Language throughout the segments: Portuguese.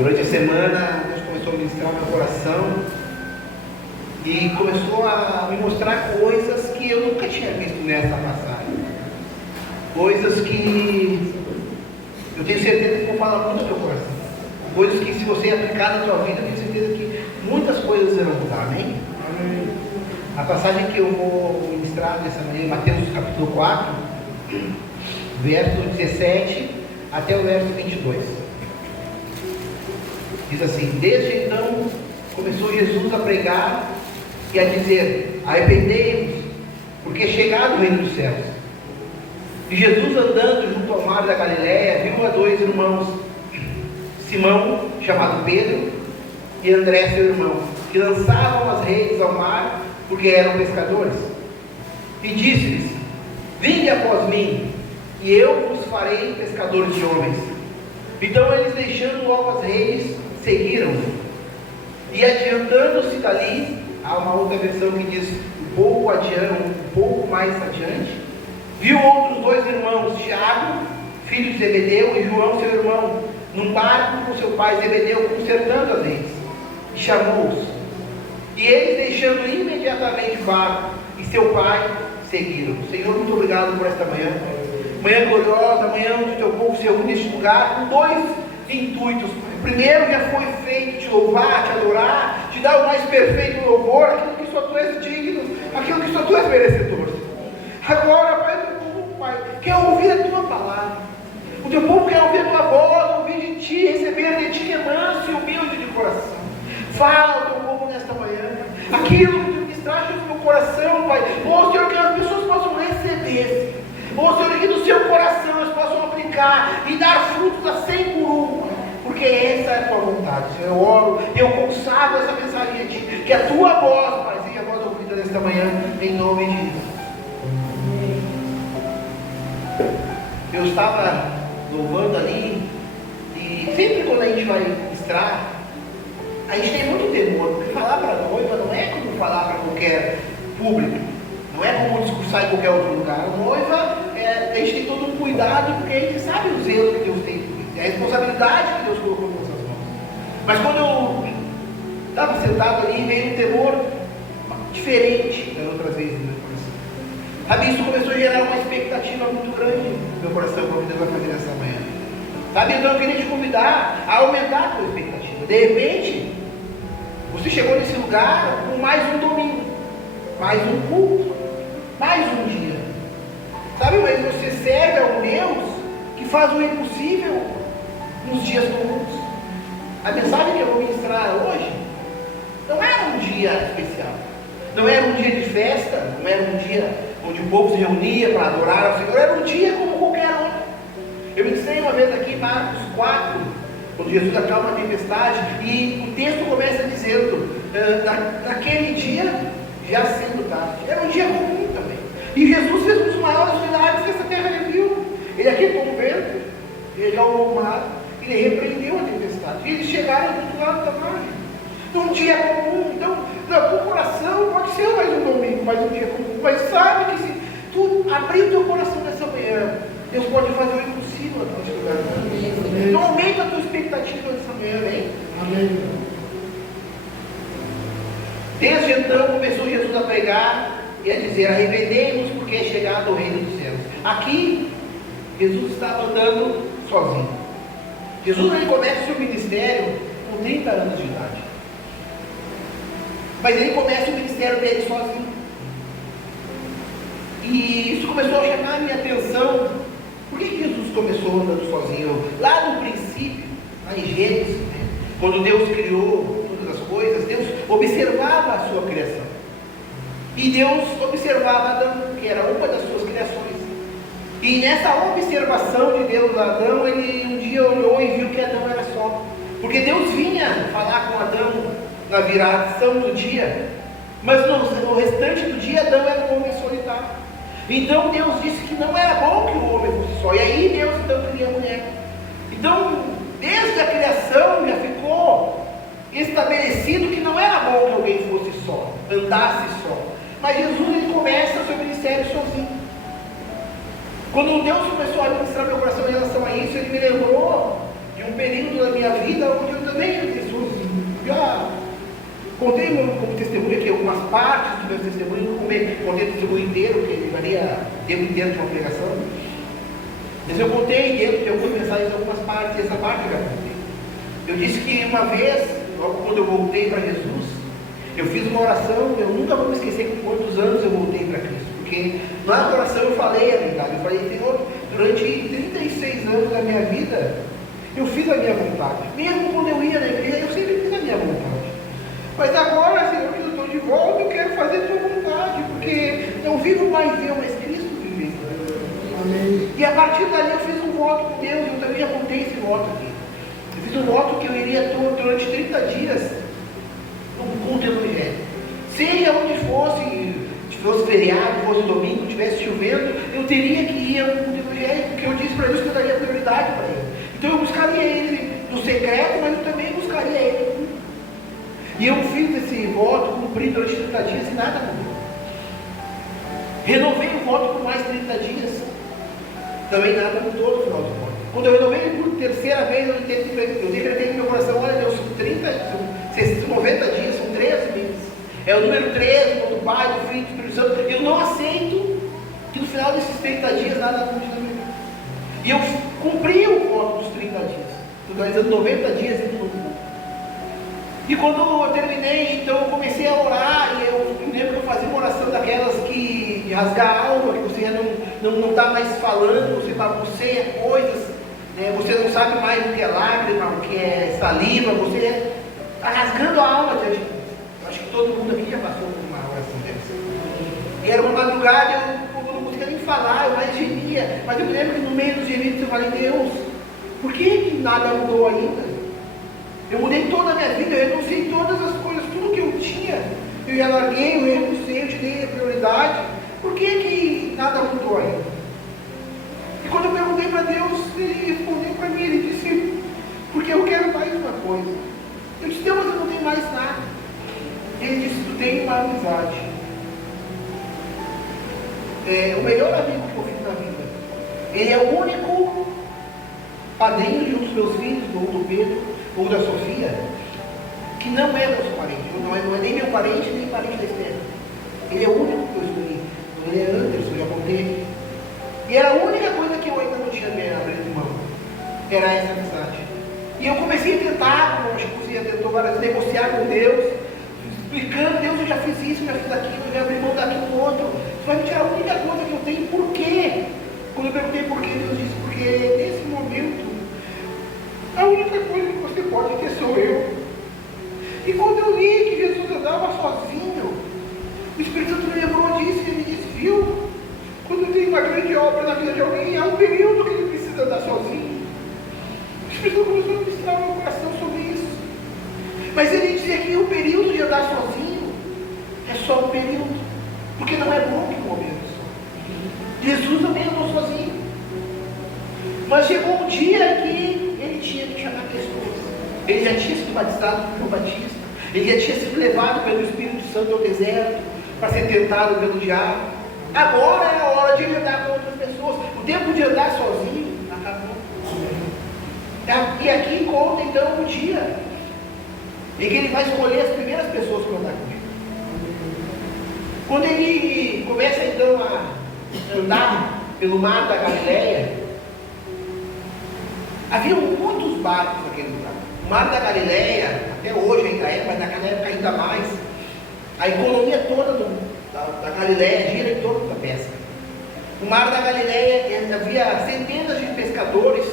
Durante a semana, Deus começou a ministrar meu coração e começou a me mostrar coisas que eu nunca tinha visto nessa passagem. Coisas que eu tenho certeza que vão falar muito no teu coração. Coisas que, se você aplicar na tua vida, eu tenho certeza que muitas coisas irão mudar, amém? A passagem que eu vou ministrar nessa manhã, Mateus capítulo 4, verso 17 até o verso 22. Diz assim: desde então começou Jesus a pregar e a dizer: arrependei-vos, porque é chegado o reino dos céus. E Jesus, andando junto ao mar da Galileia, viu a dois irmãos, Simão, chamado Pedro, e André, seu irmão, que lançavam as redes ao mar, porque eram pescadores. E disse-lhes: vinde após mim, e eu vos farei pescadores de homens. Então eles, deixando logo as redes, seguiram-no. E adiantando-se dali, há uma outra versão que diz um pouco mais adiante, viu outros dois irmãos, Tiago, filho de Zebedeu, e João, seu irmão, num barco com seu pai Zebedeu, consertando as redes, e chamou-os. E eles, deixando imediatamente o barco e seu pai, seguiram. Senhor, muito obrigado por esta manhã. Manhã gloriosa, manhã onde o teu povo se reúne neste lugar com dois intuitos. Primeiro, já foi feito te louvar, te adorar, te dar o mais perfeito louvor, aquilo que só tu és digno, aquilo que só tu és merecedor. Agora, Pai, o teu povo, Pai, quer ouvir a tua palavra. O teu povo quer ouvir a tua voz, ouvir de ti, receber de ti, manso e humilde de coração. Fala ao teu povo nesta manhã, aquilo que tu ministraste no meu coração, Pai. Ó Senhor, que as pessoas possam receber. Ó Senhor, que no seu coração elas possam aplicar e dar frutos a 100 por um, porque essa é a tua vontade. Senhor, eu oro, eu consagro essa mensagem a ti, que a tua voz, Pai, seja a voz ouvida nesta manhã, em nome de Jesus. Eu estava louvando ali, e sempre quando a gente vai ministrar, a gente tem muito temor, porque falar para a noiva não é como falar para qualquer público, não é como discursar em qualquer outro lugar. A noiva, a gente tem todo um cuidado, porque a gente sabe o zelo que Deus tem, a responsabilidade que Deus colocou em nossas mãos. Mas quando eu estava sentado ali, veio um temor diferente das outras vezes no meu coração. Sabe, isso começou a gerar uma expectativa muito grande no meu coração para o que Deus vai fazer nessa manhã. Sabe, então eu queria te convidar a aumentar a tua expectativa. De repente, você chegou nesse lugar com mais um domingo, mais um culto, mais um dia. Sabe, mas você serve a um Deus que faz o impossível nos dias comuns. A mensagem que eu vou ministrar hoje não era um dia especial, não era um dia de festa, não era um dia onde o povo se reunia para adorar ao Senhor, era um dia como qualquer outro. Eu ministrei uma vez aqui em Marcos 4, quando Jesus acalma a tempestade, e o texto começa dizendo, naquele dia, já sendo tarde. Era um dia comum também. E Jesus fez um dos maiores milagres que essa terra já viu. Ele aquietou o vento, ele acalmou o mar, ele repreendeu a tempestade. E eles chegaram do outro lado da margem. Num dia comum. Então, na tua coração pode ser mais um domingo, mais um dia comum. Mas sabe que se tu abrir o teu coração nessa manhã, Deus pode fazer o impossível na tua vida. Então aumenta a tua expectativa nessa manhã, amém? Amém. Desde então começou Jesus a pregar e a dizer: arrependei-vos, porque é chegado o reino dos céus. Aqui, Jesus estava andando sozinho. Jesus, ele começa o seu ministério com 30 anos de idade. Mas ele começa o ministério dele sozinho. E isso começou a chamar a minha atenção. Por que Jesus começou andando sozinho? Lá no princípio, lá em Gênesis, quando Deus criou todas as coisas, Deus observava a sua criação. E Deus observava Adão, que era uma das suas criações. E nessa observação de Deus a Adão, ele um dia olhou e viu que Adão era só. Porque Deus vinha falar com Adão na viração do dia, mas no restante do dia Adão era um homem solitário. Então Deus disse que não era bom que o homem fosse só. E aí Deus então cria a mulher. Então, desde a criação já ficou estabelecido que não era bom que alguém fosse só, andasse só. Mas Jesus, ele começa o seu ministério sozinho. Quando Deus começou a ministrar meu coração em relação a isso, ele me lembrou de um período da minha vida onde eu também também pessoas, já contei como testemunho aqui algumas partes do meu testemunho, não contei o testemunho inteiro, porque levaria tempo inteiro de uma pregação. Mas eu contei dentro de algumas mensagens algumas partes, e essa parte eu já contei. Eu disse que uma vez, logo quando eu voltei para Jesus, eu fiz uma oração, eu nunca vou me esquecer com quantos anos eu voltei para Cristo, porque na oração eu falei a verdade, eu falei, Senhor, durante 36 anos da minha vida, eu fiz a minha vontade, mesmo quando eu ia na igreja, eu sempre fiz a minha vontade, mas agora, Senhor, que eu estou de volta, eu quero fazer a tua vontade, porque não vivo mais eu, mas Cristo vive. Amém. E a partir dali eu fiz um voto com Deus, eu também já contei esse voto aqui, eu fiz um voto que eu iria durante 30 dias, no culto do evangelho, seja onde fosse, se fosse feriado, fosse domingo, estivesse chovendo, eu teria que ir ao culto do evangelho, porque eu disse para Deus que eu daria prioridade para ele. Então eu buscaria ele no secreto, mas eu também buscaria ele. E eu fiz esse voto, cumpri durante 30 dias e nada mudou. Renovei o voto por mais 30 dias, também nada mudou no final do voto. Quando eu renovei por terceira vez, eu decretei no meu coração, olha Deus, são 90 dias, são 13 meses. É o número 13, do Pai, do Filho, do Espírito Santo. Eu não aceito que no final desses 30 dias nada mude na minha vida. E eu cumpri o voto dos 30 dias, totalizando 90 dias dentro do mundo. E quando eu terminei, então eu comecei a orar, e eu lembro que eu fazia uma oração daquelas que rasgar a alma, que você já não está mais falando, você bagunceia coisas, né? Você não sabe mais o que é lágrima, o que é saliva, você está rasgando a alma diante de Deus. Eu acho que todo mundo aqui já passou por uma oração dessa. E era uma madrugada, eu não conseguia nem falar, eu mais gemia, mas eu me lembro que no meio dos gemidos eu falei, Deus, por que nada mudou ainda? Eu mudei toda a minha vida, eu renunciei todas as coisas, tudo que eu tinha, eu já larguei, eu renunciei, eu te dei a prioridade, por que nada mudou ainda? E quando eu perguntei para Deus, ele respondeu para mim, ele disse, porque eu quero mais uma coisa. Eu disse, Deus, mas eu não tenho mais nada. Ele disse, tu tem uma amizade. É o melhor amigo que eu fiz na vida. Ele é o único padrinho de um dos meus filhos, ou do Pedro, ou da Sofia, que não é nosso parente, não é nem meu parente, nem parente da Esther. Ele é o único que eu escolhi. Ele é Anderson, já contei. E era a única coisa que eu ainda não tinha abrido de mão. Era essa amizade. E eu comecei a tentar, como acho que você já tentou várias vezes, negociar com Deus, explicando, Deus, eu já fiz isso, já fiz aquilo, eu já abri mão daquilo outro. Isso vai me tirar a única coisa que eu tenho. Por quê? Quando eu perguntei por quê, Deus disse, porque nesse momento, a única coisa que você pode ter sou eu. E quando eu li que Jesus andava sozinho, o Espírito Santo me lembrou disso e ele disse, viu? Quando tem uma grande obra na vida de alguém, há um período que ele precisa andar sozinho. O Espírito Santo começou a ministrar no meu coração sobre isso. Mas ele dizia que o período de andar sozinho é só um período, porque não é bom que o homem ande só. Jesus também andou sozinho. Mas chegou um dia que ele tinha que chamar pessoas. Ele já tinha sido batizado por João Batista. Ele já tinha sido levado pelo Espírito Santo ao deserto para ser tentado pelo diabo. Agora é a hora de andar com outras pessoas. O tempo de andar sozinho acabou. E aqui conta então um dia em que ele vai escolher as primeiras pessoas para andar comigo. Quando ele começa então a andar pelo mar da Galileia, havia muitos barcos naquele lugar. O mar da Galileia, até hoje ainda é, mas naquela época ainda mais, a economia toda da Galileia gira em torno da pesca. No mar da Galileia havia centenas de pescadores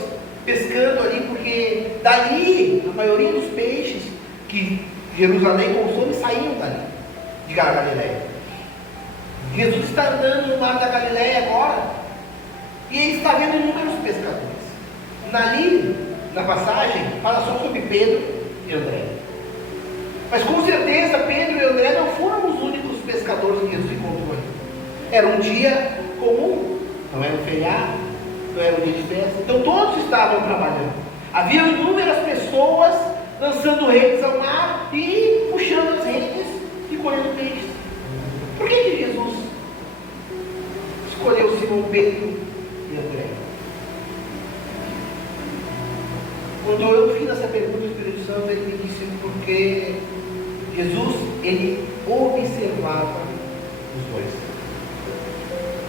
pescando ali, porque dali a maioria dos peixes que Jerusalém consome saíam dali, de Galileia. Jesus está andando no mar da Galileia agora e ele está vendo inúmeros pescadores. Ali, na passagem, fala só sobre Pedro e André. Mas com certeza Pedro e André não foram os únicos pescadores que Jesus encontrou ali. Era um dia comum, não era um feriado, não era um dia de festa. Então todos estavam trabalhando. Havia inúmeras pessoas lançando redes ao mar e puxando as redes e colhendo peixes. Por que Jesus escolheu Simão Pedro e André? Quando eu fiz essa pergunta, o Espírito Santo ele observava os dois.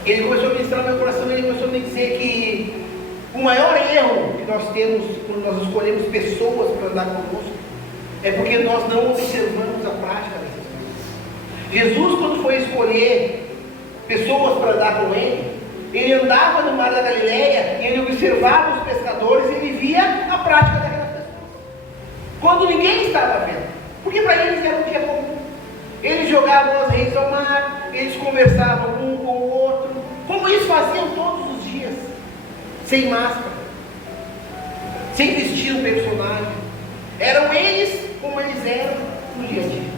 Ele começou a ministrar no meu coração, ele começou a me dizer que o maior erro que nós temos quando nós escolhemos pessoas para andar conosco é porque nós não observamos a prática dessas pessoas. Jesus, quando foi escolher pessoas para andar com ele andava no mar da Galileia e ele observava os pescadores e ele via a prática daquelas pessoas. Quando ninguém estava vendo, porque para eles era um dia comum. Eles jogavam as redes ao mar, eles conversavam um com o outro, como eles faziam todos os dias, sem máscara, sem vestir um personagem. Eram eles como eles eram no dia a dia,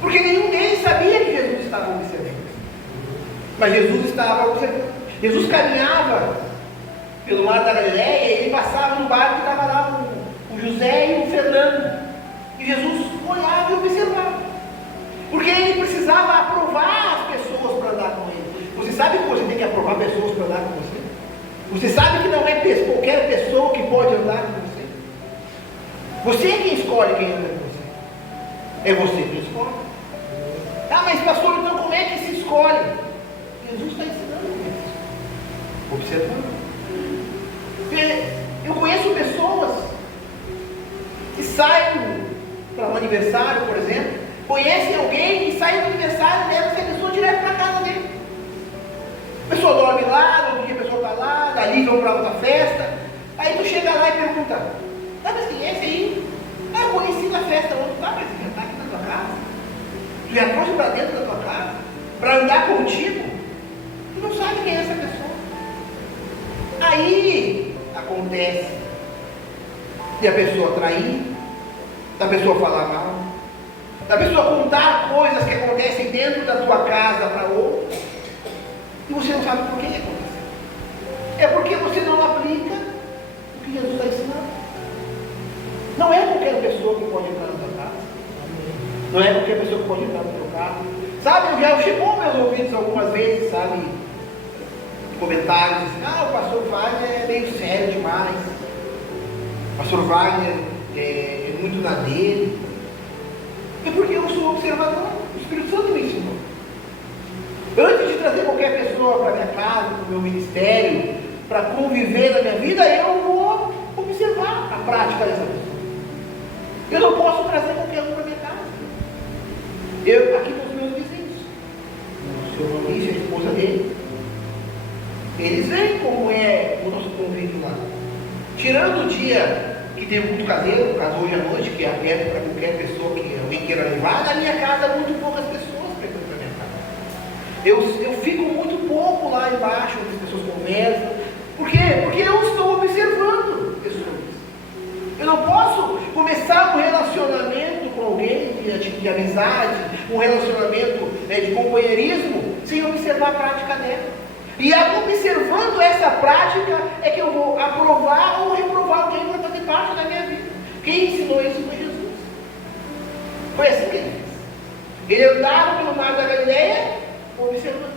porque nenhum deles sabia que Jesus estava observando. Mas Jesus estava observando. Jesus caminhava pelo mar da Galileia e ele passava no barco que estava lá o José e o Fernando. E Jesus olhava e observava, porque ele precisava aprovar as pessoas para andar com ele. Você sabe que você tem que aprovar pessoas para andar com você? Você sabe que não é qualquer pessoa que pode andar com você? Você é quem escolhe quem anda com você. É você que escolhe. Ah, mas pastor, então como é que se escolhe? Jesus está ensinando isso. Observando. Eu conheço pessoas que saem para um aniversário, por exemplo, conhecem alguém e saem do aniversário e levam essa pessoa direto para a casa dele. A pessoa dorme lá, no outro dia a pessoa está lá, dali vão para outra festa. Aí tu chega lá e pergunta: ah, mas quem é esse aí? Ah, eu conheci na festa ontem. Tá, mas já está aqui na tua casa? Tu já trouxe para dentro da tua casa para andar contigo? Tu não sabe quem é essa pessoa. Aí acontece de a pessoa trair, da pessoa falar mal, da pessoa contar coisas que acontecem dentro da tua casa para outro, e você não sabe por que aconteceu. É porque você não aplica o que Jesus está ensinando. Não é qualquer pessoa que pode entrar na tua casa, não é qualquer pessoa que pode entrar no teu carro. Sabe, já chegou aos meus ouvidos algumas vezes, sabe, comentários assim: ah, o pastor Wagner é meio sério demais, o pastor Wagner é muito na dele. É porque eu sou observador, o Espírito Santo me ensinou. Antes de trazer qualquer pessoa para minha casa, para o meu ministério, para conviver na minha vida, eu vou observar a prática dessa pessoa. Eu não posso trazer qualquer um para minha casa. Eu, aqui com os meus vizinhos, o senhor Maurício e a esposa dele, eles veem como é o nosso convívio lá. Tirando o dia que tem um culto caseiro, no caso hoje à noite, que é aberto para qualquer pessoa que alguém queira levar, na minha casa muito poucas pessoas frequentam a minha casa. Eu fico muito pouco lá embaixo, onde as pessoas conversam. Por quê? Porque eu estou observando pessoas. Eu não posso começar um relacionamento com alguém de amizade, um relacionamento de companheirismo, sem observar a prática dela. E observando essa prática é que eu vou aprovar ou reprovar alguém para fazer parte da minha vida. Quem ensinou isso foi Jesus. Foi assim que ele fez. Ele andava pelo mar da Galileia observando.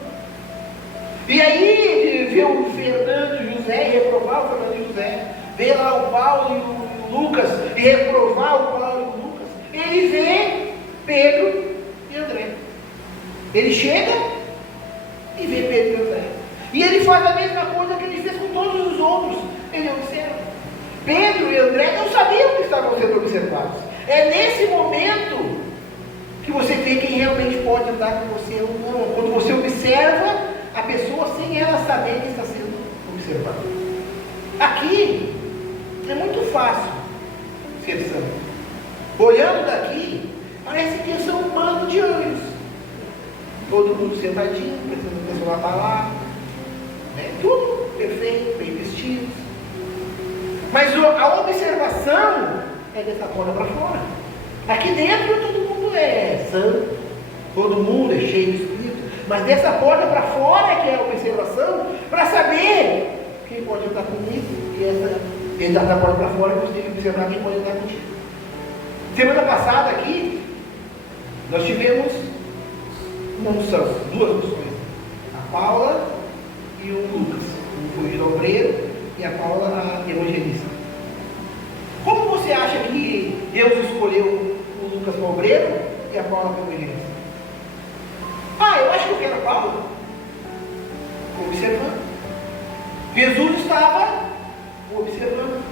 E aí ele vê o Fernando e José e reprovar o Fernando e José. Vê lá o Paulo e o Lucas e reprovar o Paulo e o Lucas. Ele vê Pedro e André. Ele chega e vê Pedro e André. E ele faz a mesma coisa que ele fez com todos os outros. Ele observa. Pedro e André não sabiam que estavam sendo observados. É nesse momento que você vê quem realmente pode andar com você ou não. Quando você observa a pessoa sem ela saber que está sendo observada. Aqui é muito fácil ser santo. Olhando daqui, parece que são um bando de anjos. Todo mundo sentadinho, prestando atenção na palavra. Tudo perfeito, bem vestidos. Mas a observação é dessa porta para fora. Aqui dentro todo mundo é santo, todo mundo é cheio de Espírito. Mas dessa porta para fora é que é a observação, para saber quem pode andar comigo. E essa da porta para fora você tem que observar quem pode andar contigo. Semana passada aqui, nós tivemos uma unção, duas unções. A Paula e o Lucas, o fugido obreiro, e a Paula, a evangelista. Como você acha que Deus escolheu o Lucas para obreiro e a Paula para evangelista? Eu acho que eu quero Paulo. Observando. Jesus estava observando.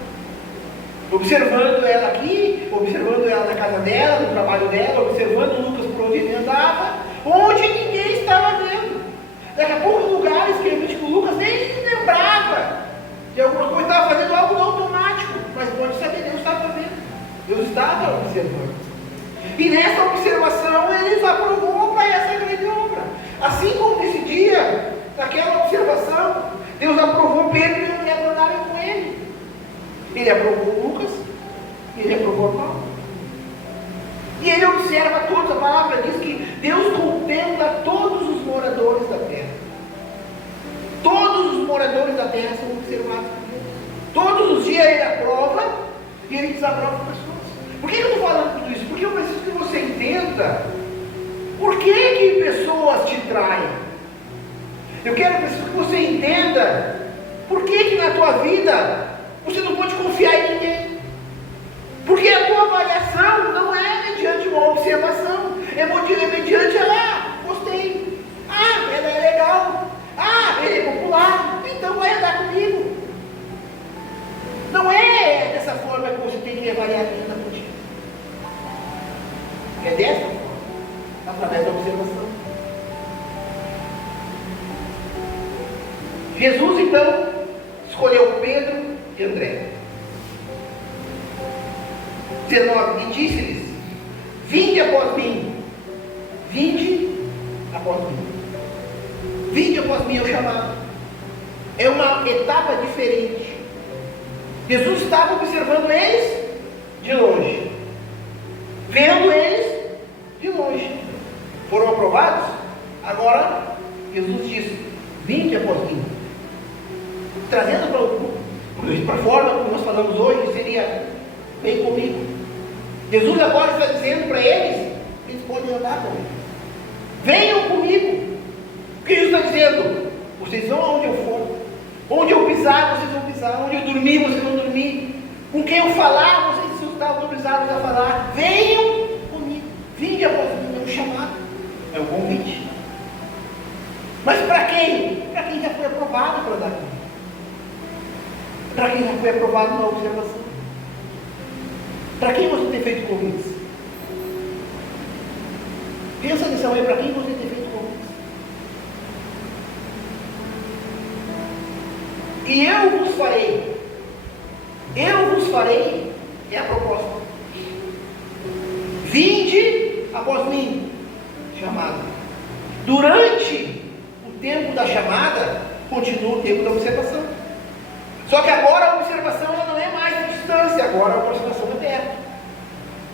Observando ela aqui, observando ela na casa dela, no trabalho dela, observando Lucas por onde ele andava, onde ninguém estava vendo. Daqui a pouco lugares que o Lucas nem lembrava de alguma coisa, estava fazendo algo no automático, mas pode saber, Deus estava vendo. Deus estava observando. E nessa observação ele aprovou para essa grande obra. Assim como nesse dia, naquela observação, Deus aprovou Pedro e a mulher para andarem com ele. Ele aprovou Lucas e ele aprovou Paulo. E ele observa todos. A palavra diz que Deus contempla todos os moradores da terra. Todos os moradores da terra são observados por Deus. Todos os dias ele aprova e ele desaprova pessoas. Por que eu estou falando tudo isso? Porque eu preciso que você entenda por que pessoas te traem. Preciso que você entenda por que na tua vida você não pode confiar em ninguém. Porque a tua avaliação não é mediante uma observação, é mediante gostei. Ela é legal. Ele é popular, então vai andar comigo. Não é dessa forma que você tem que avaliar a vida contigo. É dessa forma, através da observação. Jesus então escolheu Pedro e André. 19, e disse-lhes: vinde após mim. Vinde após mim. Vinde após mim é o chamado. É uma etapa diferente. Jesus estava observando eles de longe, vendo eles de longe. Foram aprovados? Agora Jesus disse: vinde após mim. Trazendo para a forma como nós falamos hoje, seria: vem comigo. Jesus agora está dizendo para eles: eles podem andar comigo. Venham comigo. O que Jesus está dizendo? Vocês vão aonde eu for. Onde eu pisar, vocês vão pisar. Onde eu dormir, vocês vão dormir. Com quem eu falar, vocês estão autorizados a falar. Venham comigo. Vinde após mim. É um chamado. É um convite. Mas para quem? Para quem já foi aprovado para andar comigo. Para quem já foi aprovado na observação. Para quem você tem feito convites? Pensa nisso aí, para quem você tem feito convites? E eu vos farei. Eu vos farei é a proposta. Vinde após mim. Chamada. Durante o tempo da chamada, continua o tempo da observação. Só que agora a observação ela não é mais de distância, agora a observação é perto.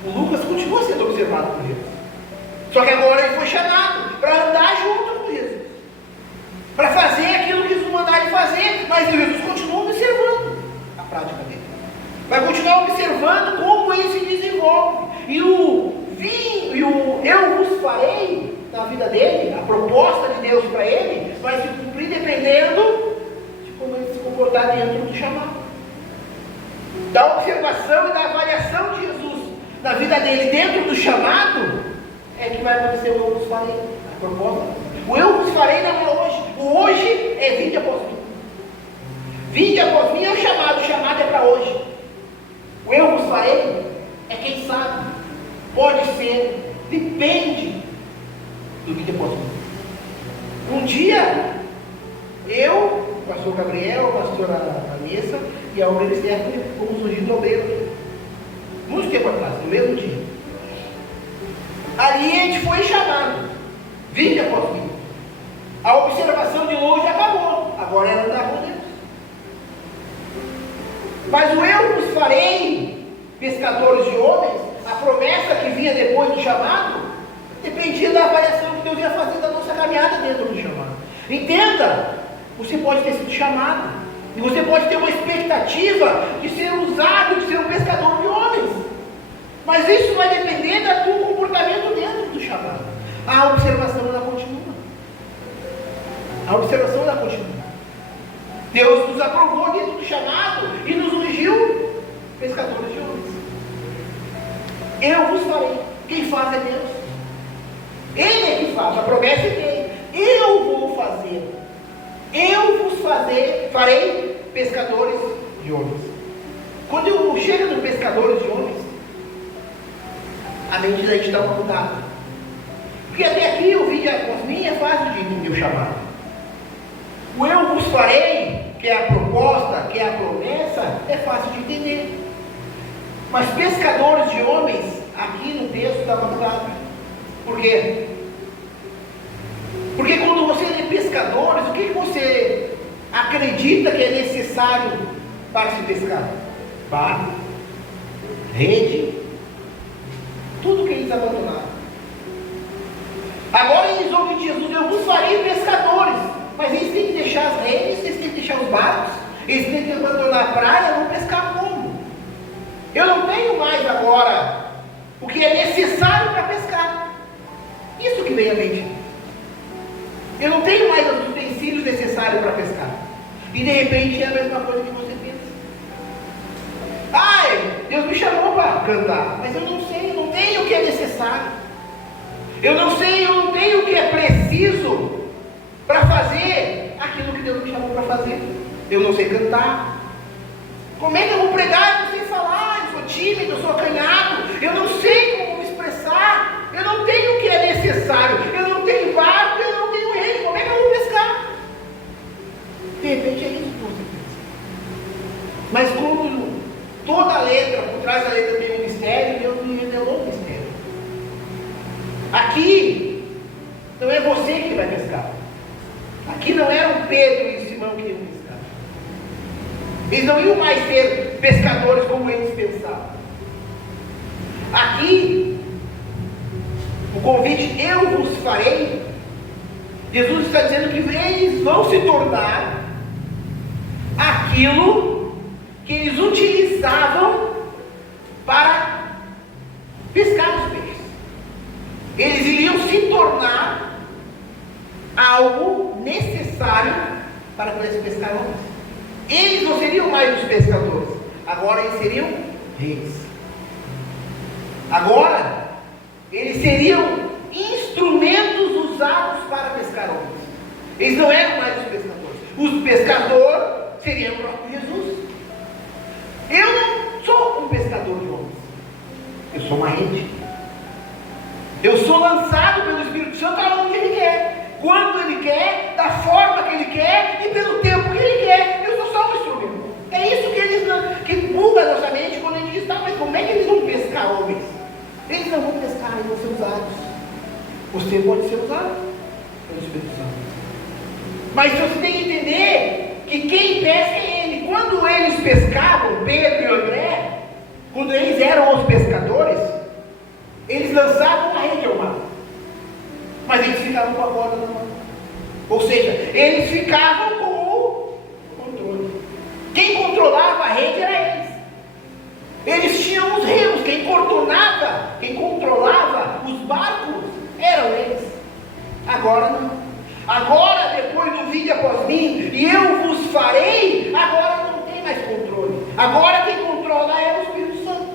O Lucas continua sendo observado por Jesus. Só que agora ele foi chamado para andar junto com Jesus. Para fazer aquilo que Jesus mandar ele fazer. Mas Jesus continua observando a prática dele. Vai continuar observando como ele se desenvolve. E o eu vos farei na vida dele, a proposta de Deus para ele, vai se cumprir dependendo de como ele se comportar dentro do chamado. Da observação e da avaliação de Jesus na vida dele dentro do chamado, é que vai acontecer o eu vos farei. A proposta. O eu vos farei não é hoje. O hoje é vinde após mim. Vinde após mim é o chamado é para hoje. O eu vos farei é quem sabe. Pode ser, depende do vinde após mim. Um dia, eu, o pastor Gabriel, a pastora Vanessa e a obreira Stephanie fomos ungidos no obreiro. Muito tempo atrás, no mesmo dia. Ali a gente foi chamado. Vinde após mim. A observação de longe acabou. Agora ela andar com Deus. Mas o eu vos farei pescadores de homens, a promessa que vinha depois do chamado, dependia da avaliação que Deus ia fazer da nossa caminhada dentro do chamado. Entenda, você pode ter sido chamado. E você pode ter uma expectativa de ser usado, de ser um pescador de homens. Mas isso vai depender do teu comportamento dentro do chamado. A observação ela continua. A observação ela continua. Deus nos aprovou dentro do chamado e nos ungiu pescadores de homens. Eu vos farei. Quem faz é Deus. Ele é que faz, a promessa é dele. Eu vou fazer. Eu vos farei pescadores de homens. Quando eu chego no pescadores de homens, a mente da gente dá uma mudada. Porque até aqui eu vi que a Cosminha é fácil de entender o chamado. O eu vos farei, que é a proposta, que é a promessa, é fácil de entender. Mas pescadores de homens, aqui no texto dá uma mudada. Por quê? Porque quando você lê pescadores, o que você acredita que é necessário para se pescar? Barco, rede, tudo que eles abandonaram. Agora eles ouvem de Jesus: eu vos farei pescadores. Mas eles têm que deixar as redes, eles têm que deixar os barcos, eles têm que abandonar a praia, vão pescar como? Eu não tenho mais agora o que é necessário para pescar. Isso que vem à mente. Eu não tenho mais os utensílios necessários para pescar. E de repente é a mesma coisa que você pensa. Deus me chamou para cantar, mas eu não sei, eu não tenho o que é necessário. Eu não sei, eu não tenho o que é preciso para fazer aquilo que Deus me chamou para fazer. Eu não sei cantar. Como é que eu vou pregar? Eu não sei falar, eu sou tímido, eu sou acanhado, eu não sei como me expressar, eu não tenho o que é necessário, eu não tenho barco, eu não tenho rede, como é que eu vou pescar? De repente é isso que você pensa. Mas como toda a letra, por trás da letra tem um mistério, Deus me revelou um mistério. Aqui não é você que vai pescar. Aqui não eram Pedro e Simão que iam pescar. Eles não iam mais ser pescadores como eles pensavam. Aqui, o convite eu vos farei, Jesus está dizendo que eles vão se tornar aquilo que eles utilizavam para pescar os peixes. Eles iriam se tornar algo necessário para poder pescar homens. Eles não seriam mais os pescadores, agora eles seriam reis. Agora eles seriam instrumentos usados para pescar homens. Eles não eram mais os pescadores. Os pescadores seriam o próprio Jesus. Eu não sou um pescador de homens, eu sou uma rede. Eu sou lançado pelo Espírito Santo aonde Ele quer, quando Ele quer, da forma que Ele quer e pelo tempo que Ele quer. Eu sou só um instrumento. É isso que buga a nossa mente quando a gente diz: mas como é que eles vão pescar homens? Eles não vão pescar, eles vão ser usados. Você pode ser usado pelo Espírito Santo. Mas você tem que entender que quem pesca é Ele. Quando eles pescavam, Pedro e André, quando eles eram os pescadores, eles lançavam a rede ao mar, mas eles ficavam com a corda na mão. Ou seja, eles ficavam com o controle. Quem controlava a rede era eles. Eles tinham os remos. Quem controlava os barcos eram eles. Agora não. Agora, depois do vinde após mim, e eu vos farei, agora não tem mais controle. Agora quem controla é o Espírito Santo.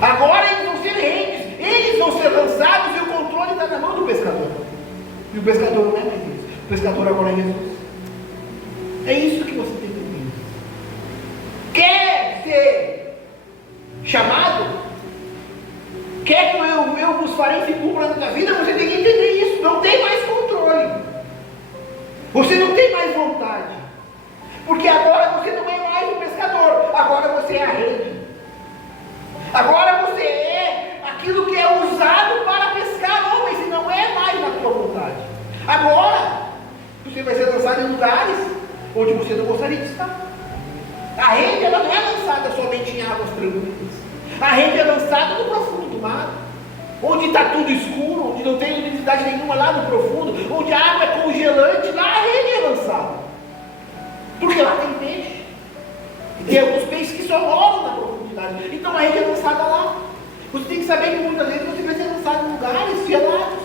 Agora eles vão ser reis, eles vão ser lançados e o controle está na mão do pescador. E o pescador não é mais isso. O pescador agora é Jesus. É isso que você tem que entender. Quer ser chamado? Quer que eu vos farei se cumpra na tua vida? Você tem que entender isso. Não tem mais controle. Você não tem mais vontade. Porque agora você não é mais o pescador. Agora você é a rede. Agora você é aquilo que é usado para pescar homens, e não é mais na tua vontade. Agora, você vai ser lançado em lugares onde você não gostaria de estar. A rede, ela não é lançada somente em águas tranquilas. A rede é lançada no profundo do mar, onde está tudo escuro, onde não tem luminosidade nenhuma lá no profundo, onde a água é congelante, lá a rede é lançada. Porque lá tem peixe. E tem alguns peixes que só moram na profundidade. Então a rede é lançada lá. Você tem que saber que muitas vezes você vai ser lançado em lugares gelados,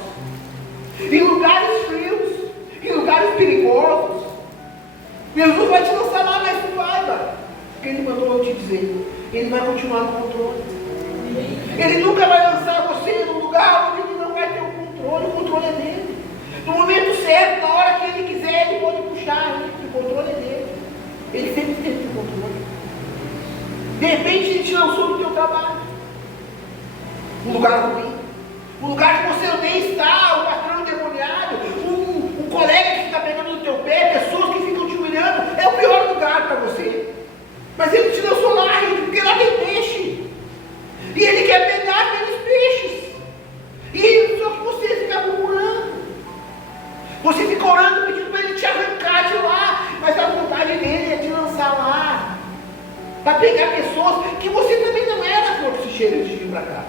em lugares frios, em lugares perigosos. Jesus vai te lançar lá, mas tu vai, porque Ele mandou eu te dizer. Ele vai continuar no controle. Ele nunca vai lançar você num lugar onde Ele não vai ter o controle é dele. No momento certo, na hora que ele quiser, ele pode puxar, o controle é dele. Ele sempre teve o controle. De repente ele te lançou no teu trabalho. Um lugar ruim. Um lugar que você não tem estar, um patrão endemoniado, um colega que fica pegando no teu pé, pessoas que ficam te humilhando. É o pior lugar para você. Mas ele te lançou lá, porque lá tem peixe. E ele quer pegar aqueles peixes. E só que você fica murmurando. Você fica orando, pedindo para ele te arrancar de lá. Mas a vontade dele é te lançar lá. Para pegar pessoas que você também não era flor que se cheira de vir para cá.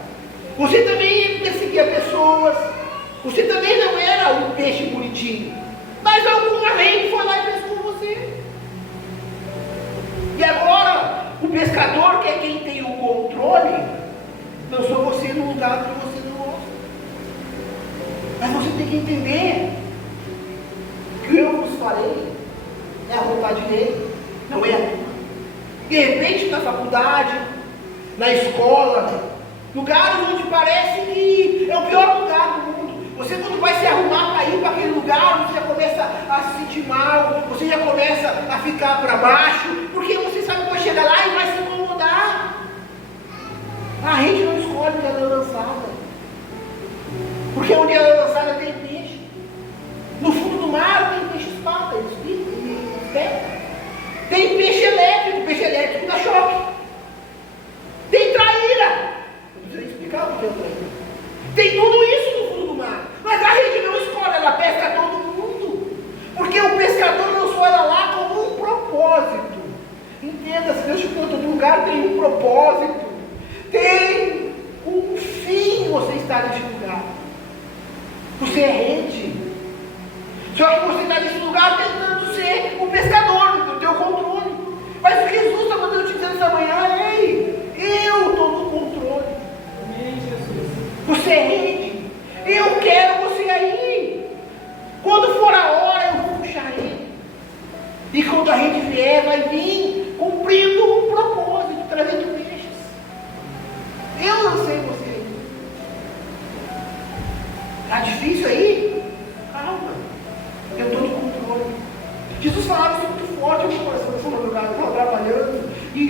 Você também perseguia pessoas. Você também não era um peixe bonitinho. Mas alguma rede foi lá e pescou você. E agora, o pescador, que é quem tem o controle, lançou você num lugar que você não gosta. Mas você tem que entender que eu vos farei é a vontade dele, não é a tua. De repente, na faculdade, na escola, lugares onde parece que é o pior lugar do mundo. Você, quando vai se arrumar para ir para aquele lugar, você já começa a se sentir mal, você já começa a ficar para baixo, porque você sabe que vai chegar lá e vai se incomodar. A rede não escolhe onde ela é lançada, porque onde ela é lançada tem peixe. No fundo do mar tem peixe-espada, tem peixe elétrico dá choque. Tem traíra. Eu não sei explicar o que é traíra. Tem tudo isso no fundo do mar. Mas a rede não escolhe, ela pesca todo mundo. Porque o pescador lançou ela lá com um propósito. Entenda, se Deus te botou no lugar, tem um propósito. Tem um fim você está nesse lugar. Você é rede. Só que você está nesse lugar tentando ser o pescador do teu controle. Mas o que Jesus está mandando te dizer essa manhã, ei, eu estou no controle. Amém, Jesus. Você é rede. Eu quero você aí. Quando for a hora, eu vou puxar ele. E quando a rede vier, vai vir cumprindo um propósito, trazendo peixes. Eu lancei você aí. Está difícil aí? Calma. Eu estou no controle. Jesus falava isso muito forte no coração do lugar. Eu estava trabalhando e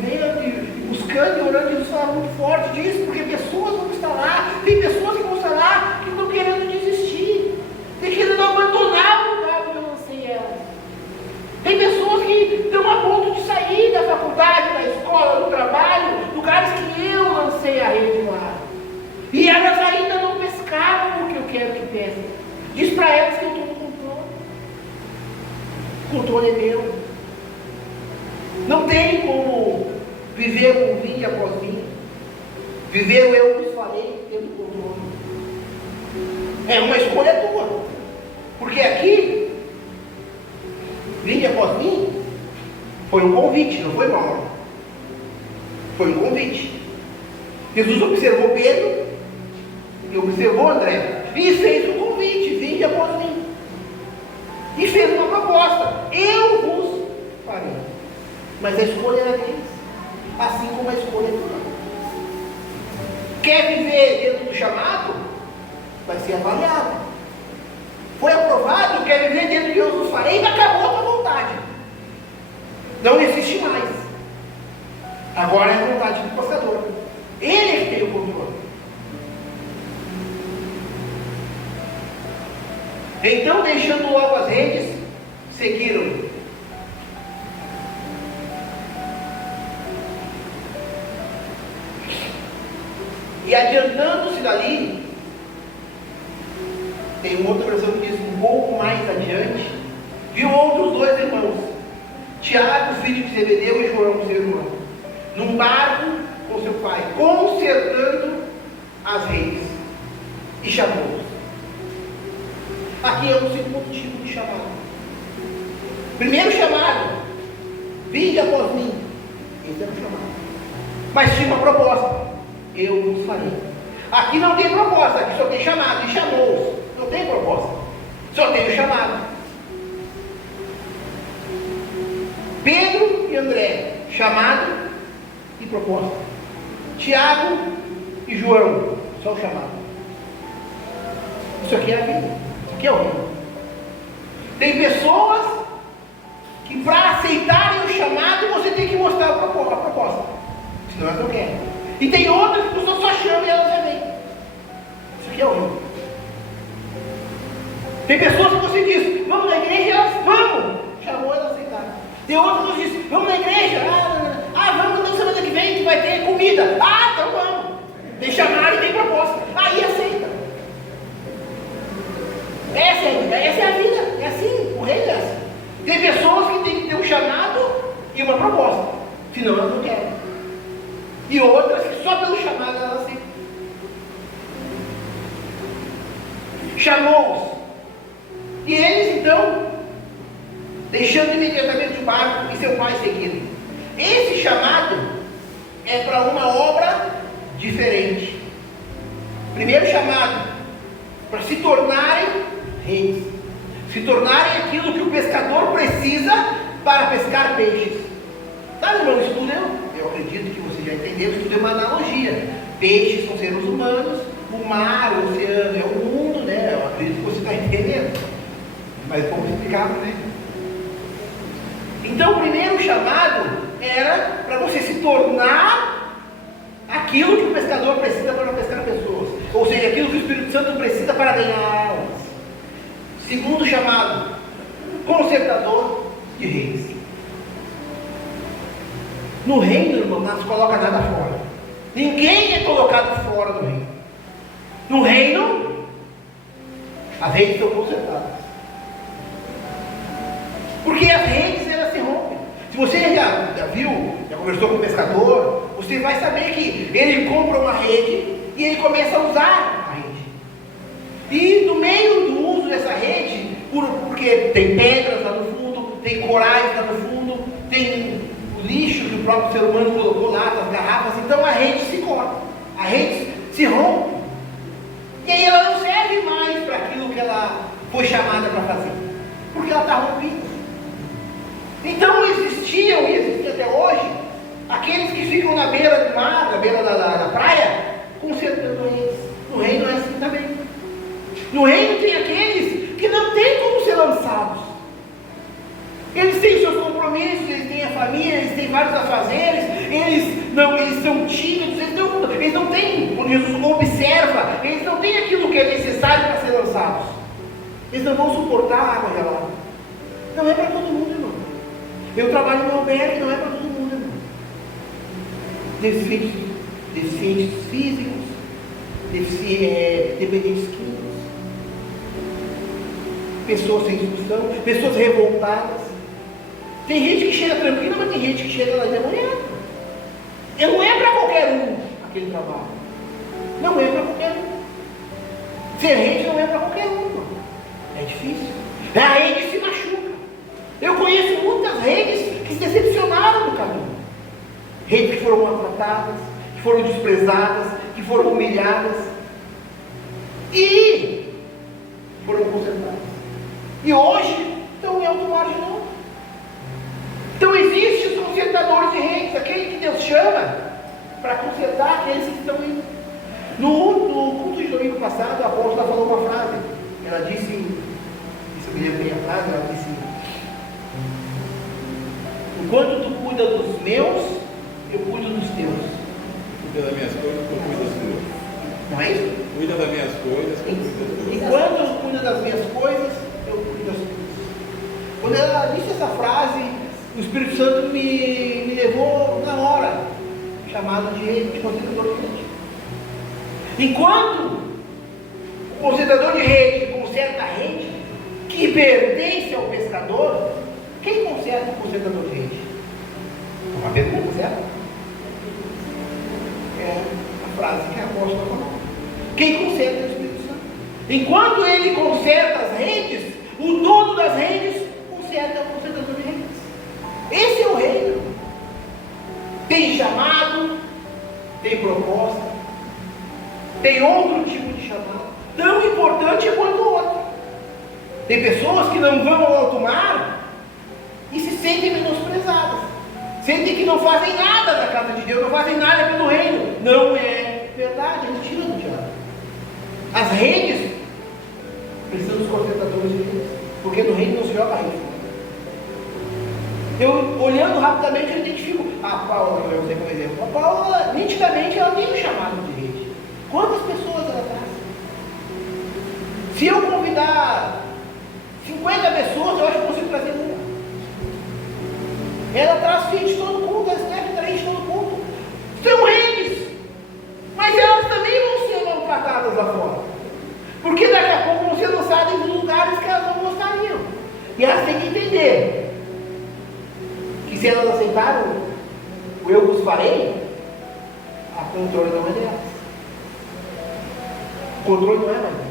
vendo, e buscando e orando. Jesus falava muito forte disso, porque pessoas vão estar lá. Tem pessoas que vão estar lá que estão querendo desistir, estão querendo abandonar o lugar onde eu lancei elas. Tem pessoas que estão a ponto de sair da faculdade, da escola, do trabalho, lugares que eu lancei a rede lá. E elas ainda não pescaram o que eu quero que pesquem. Diz para elas que eu estou no controle. O controle é meu. Não tem como viver um vinho após vinho. Viver o eu vos farei tendo controle. É uma escolha tua. Porque aqui, vinho após vinho, foi um convite, não foi mal. Foi um convite. Jesus observou Pedro e observou André. E fez um convite, vinde após mim. E fez uma proposta. Eu vos farei. Mas a escolha era deles. Assim como a escolha é tua. Quer viver dentro do chamado? Vai ser avaliado. Foi aprovado? Quer viver dentro do que eu vos farei? Acabou a tua vontade. Não existe mais. Agora é a vontade do pastor. Ele é que tem o controle. Então, deixando logo as redes, seguiram-no. E adiantando-se dali, tem uma outra versão que diz um pouco mais adiante, viu outros dois irmãos, Tiago, filho de Zebedeu, e João, seu irmão, num barco com seu pai, consertando as redes, e chamou-os. Aqui é o segundo tipo de chamado. Primeiro chamado, vinde após mim. Esse é o chamado. Mas tinha uma proposta. Eu vos farei. Aqui não tem proposta, aqui só tem chamado. E chamou-os. Não tem proposta. Só tem o chamado. Pedro e André, chamado e proposta. Tiago e João, só o chamado. Isso aqui é a vida. Isso aqui é o reino. Tem pessoas que para aceitarem o chamado você tem que mostrar a proposta. Senão elas não querem. E tem outras que você só chama e elas já vêm. Isso aqui é o reino. Tem pessoas que você diz, vamos na igreja, elas vamos. Chamou, elas aceitaram. Tem outras que você diz, vamos na igreja. Vamos na semana que vem que vai ter comida. Então vamos. Tem chamado e tem proposta. Aí aceita. Essa é a vida. É assim, o reino é assim. Tem pessoas que têm que ter um chamado e uma proposta. Senão elas não querem. E outras que só pelo chamado elas aceitam. Chamou-os. E eles então, deixando imediatamente o barco e seu pai seguiram. Esse chamado é para uma obra diferente. Primeiro chamado, para se tornarem reis. Se tornarem aquilo que o pescador precisa para pescar peixes. Sabe, irmão, isso tudo eu acredito que você já entendeu, isso tudo é uma analogia. Peixes são seres humanos, o mar, o oceano é o mundo, né? Eu acredito que você está entendendo. Mas vamos explicar, né? Então o primeiro chamado era para você se tornar aquilo que o pescador precisa para pescar pessoas. Ou seja, aquilo que o Espírito Santo precisa para ganhar almas. Segundo chamado, consertador de reis. No reino, irmão, não se coloca nada fora. Ninguém é colocado fora do reino. No reino, as redes são consertadas. Porque as redes, elas se rompem. Se você já viu, já conversou com o pescador, você vai saber que ele compra uma rede e ele começa a usar a rede. E no meio do uso dessa rede, porque tem pedras lá no fundo, tem corais lá no fundo, tem o lixo que o próprio ser humano colocou lá, as garrafas, então a rede se corta, a rede se rompe. E aí ela não serve mais para aquilo que ela foi chamada para fazer, porque ela está rompida. Então existiam, e existem até hoje, aqueles que ficam na beira do mar, na beira da praia, consertando redes. No reino é assim também. No reino tem aqueles que não têm como ser lançados. Eles têm seus compromissos, eles têm a família, eles têm vários afazeres, eles são tímidos, eles não têm, quando Jesus observa, eles não têm aquilo que é necessário para ser lançados. Eles não vão suportar a água gelada. Não é para todo mundo, irmão. Eu trabalho no albergue, não é para todo mundo, irmão. Deficientes físicos, dependentes químicos, pessoas sem instrução, pessoas revoltadas. Tem gente que chega tranquila, mas tem gente que chega lá endemoniada. Não é para qualquer um aquele trabalho. Não é para qualquer um. Ser rede não é para qualquer um, irmão. É difícil. A rede se machuca. Eu conheço muitas redes que se decepcionaram no caminho. Redes que foram maltratadas, que foram desprezadas, que foram humilhadas e foram consertadas. E hoje estão em alto mar de novo. Então existem os consertadores de redes, aquele que Deus chama para consertar aqueles que estão indo. No culto de domingo passado, a apóstola falou uma frase. Ela disse, isso eu me lembro bem a frase, ela disse: enquanto tu cuida dos meus, eu cuido dos teus. Cuida das minhas coisas, eu cuido das tuas. Não é isso? Cuida das minhas coisas, eu cuido das tuas. Enquanto eu cuido das minhas coisas, eu cuido das tuas. Quando ela disse essa frase, o Espírito Santo me levou na hora, chamado de consertador de rede. Enquanto o consertador de rede conserta a rede que pertence ao pescador, quem conserta o consertador de rede? Uma pergunta, certo? É a frase que a apóstola falou. Quem conserta é o Espírito Santo. Enquanto ele conserta as redes, o dono das redes conserta o consertador de redes. Esse é o reino. Tem chamado, tem proposta, tem outro tipo de chamado, tão importante quanto o outro. Tem pessoas que não vão ao alto mar e se sentem menosprezadas, sentem que não fazem nada da casa de Deus, não fazem nada pelo reino. Não é verdade, é mentira do diabo. As redes consertadores de redes. Porque no reino não se joga rede fora. Eu, olhando rapidamente, eu identifico a Paula, que eu usei como exemplo. A Paula, nitidamente, ela tem um chamado de rede. Quantas pessoas ela traz? Se eu convidar 50 pessoas, eu acho que consigo trazer uma. Ela traz gente todo culto, a Steph traz gente todo culto. São redes. Mas elas também vão ser maltratadas lá fora. Porque daqui a pouco vão ser lançadas em lugares que elas não gostariam. E elas têm que entender que se elas aceitaram o eu vos farei, a controle não é delas. O controle não é mais delas.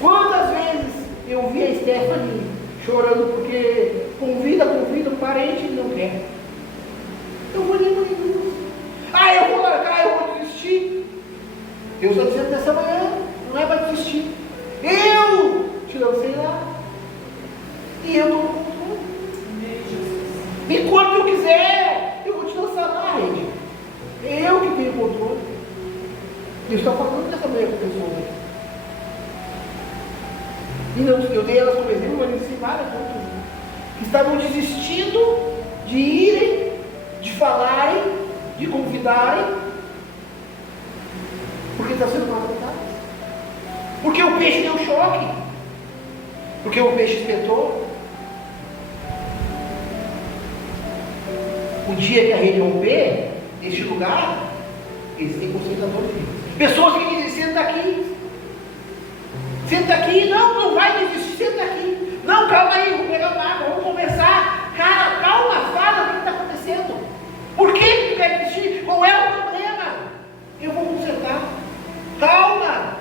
Quantas vezes eu vi a Stephanie chorando porque convida um parente e não quer. Eu vou nem duas. Eu vou largar, eu vou desistir. Deus está dizendo nessa manhã, não é para desistir. Eu te lancei lá. E eu estou no controle. E quando eu quiser, eu vou te lançar lá, rede. Eu que tenho controle. Deus está falando dessa manhã com pessoas. E não, eu dei elas como exemplo, mas eu disse várias outras. Que estavam desistindo de irem, de falarem, de convidarem, porque está sendo maltratado. Porque o peixe deu choque. Porque o peixe espetou. O dia que a rede romper, neste lugar, existem consertadores de rede. Pessoas que dizem, senta aqui. Senta aqui, não vai desistir, senta aqui. Não, calma aí, vou pegar uma água, vamos conversar. Cara, calma, fala o que está acontecendo. Por que tu quer desistir? Qual é o problema? Eu vou consertar. Calma.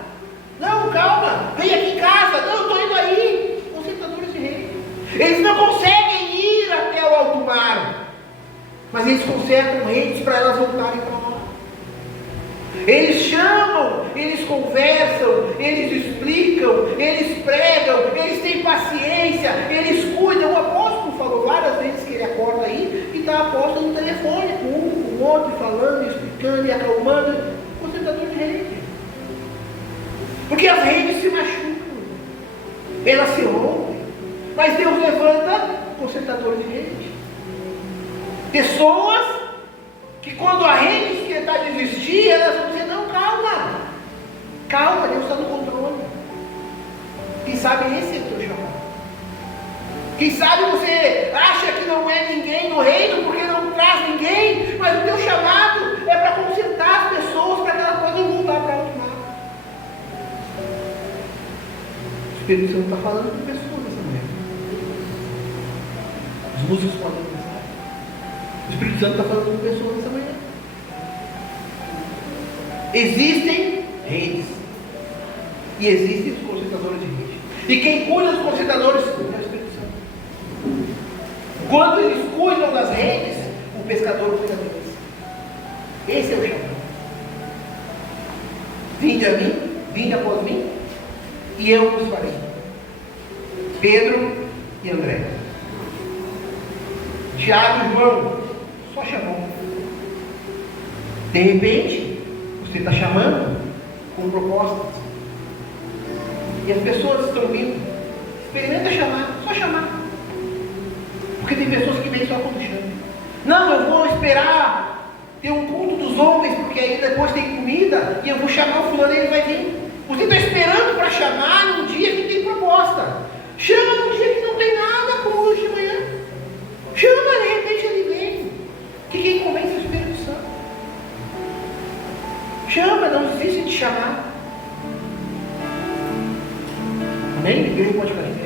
Não, calma. Vem aqui em casa. Não, eu estou indo aí. Consertadores de rede. Eles não conseguem ir até o alto mar. Mas eles consertam redes para elas voltarem para lá. Eles chamam, eles conversam, eles explicam, eles pregam, eles têm paciência, eles cuidam. O apóstolo falou várias vezes que ele acorda aí e está apóstolo no telefone com um, com o outro, falando, explicando e acalmando. Consertador de rede. Porque as redes se machucam, elas se rompem, mas Deus levanta consertadores de rede. Pessoas que quando a rede tentar desistir, elas vão dizer, não, calma. Calma, Deus está no controle. Quem sabe esse é o teu chamado. Quem sabe você acha que não é ninguém no reino, porque não traz ninguém, mas o teu chamado é para consertar as pessoas, para que elas possam voltar para outro lado. O Espírito Santo está falando com pessoas nessa manhã. Os músicos podem pensar. O Espírito Santo está falando com pessoas nessa manhã. Existem redes. E existem os consertadores de rede. E quem cuida dos consertadores é o Espírito Santo. Quando eles cuidam das redes, o pescador cuida deles. Esse é o chamado. Vinde a mim, vinde após mim, e eu vos farei. Pedro e André. Tiago e João, só chamou. De repente, você está chamando com propostas. E as pessoas estão vindo. Experimenta chamar, só chamar. Porque tem pessoas que vêm só quando chamam. Não, eu vou esperar ter um culto dos homens, porque aí depois tem comida, e eu vou chamar o fulano e ele vai vir. Você está esperando para chamar num dia que tem proposta. Chama num dia que não tem nada, como hoje de manhã. Chama, de repente ele vem. Que quem convence é o Espírito Santo. Chama, não desiste de chamar. Amém? A igreja pode ficar de pé.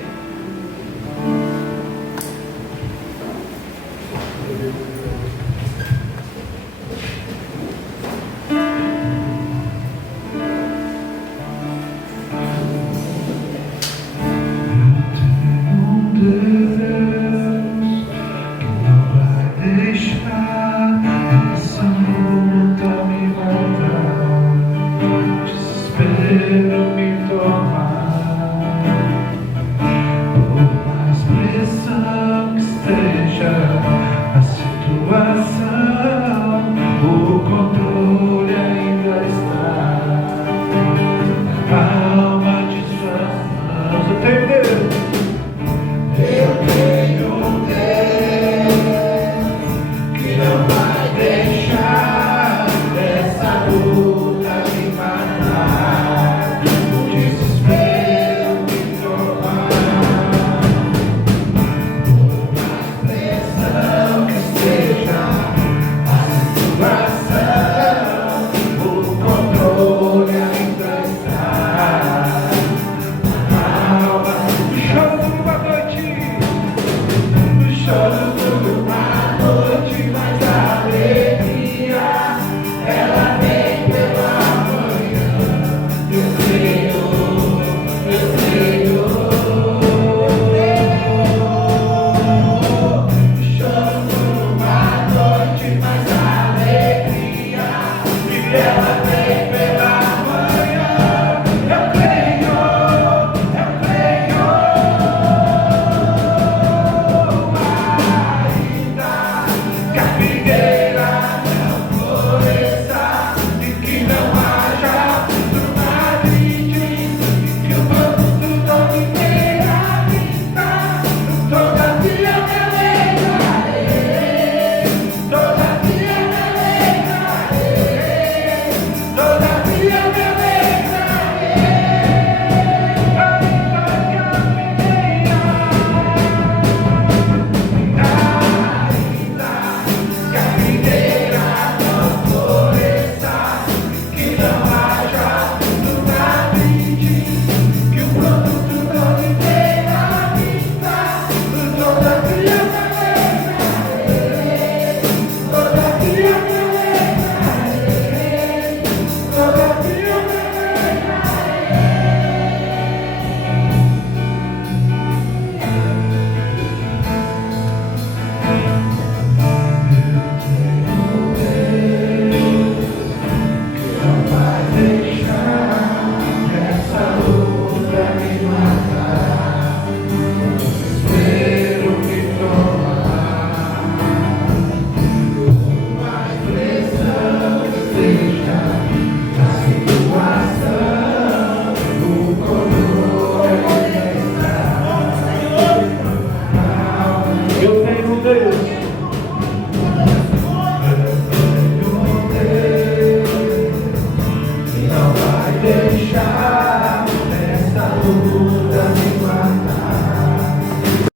Eu tenho Deus.